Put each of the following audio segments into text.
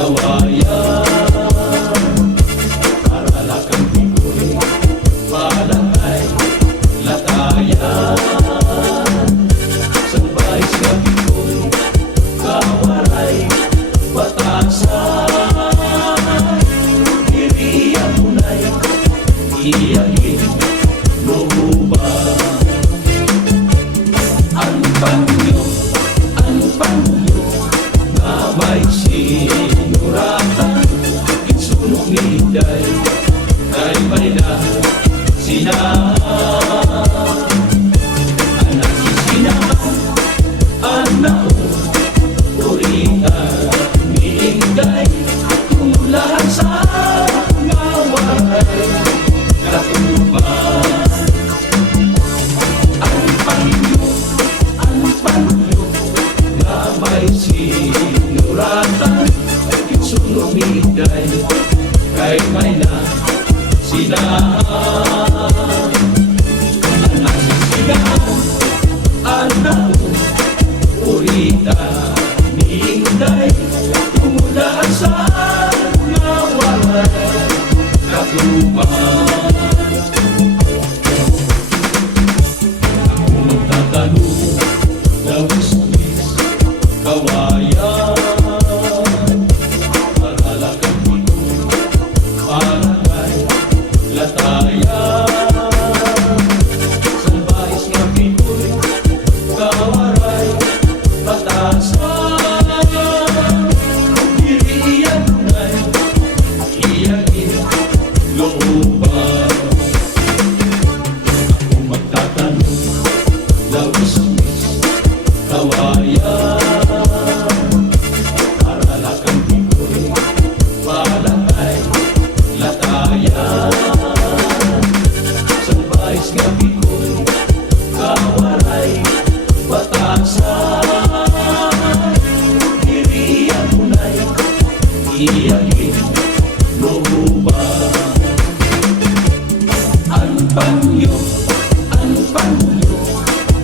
kawayan, karalakang pikoy, palangay, latayan, sabay sa pikoy, kawaray, batasan, iriyan tunay, iyagin, lumuban. Ang panyo, na may sinuratan, kinsulong niday, kay Marina, sinahan. Anak sinahan, anak uritan, miingay, kumulahan sa ngawaray, katuban. Ang panyo, na may sinuratan, kinsulong niday, kay Marina, sinahan. Anak sinahan, anak uritan, miingday, kumulaan sa ngawaray, katuban. Ako magtatanong, lawis-wis, kawayan, karalakang pikoy, palangay, latayan, salbahis nga pikoy, kawaray, batasan, iriyan tunay, iyagin, looban. Ako magtatanong, lawis-wis, kawayan, karalakang pikoy, palangay, latayan, salbahis nga pikoy, kawaray, batasan, iriyan tunay, iyagin, looban. Ang panyo,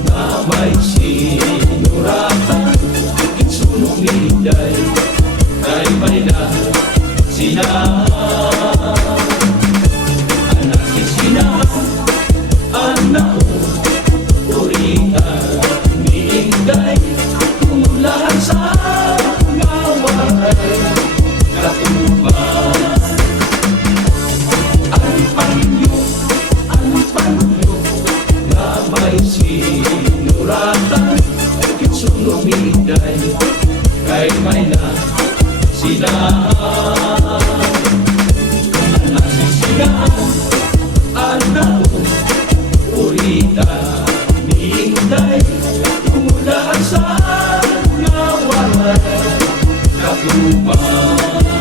na may sinuratan, kinsulong niday, kay Marina, sinahan. Anak sinahan, anak uritan, miingday, kumulahan sa ngawaray, katuban. Ang panyo, na may sinuratan, kinsulong niday, kay Marina, sinahan. Anak sinahan, anak uritan, miingday, kumulaan sa ngawaray, katuban.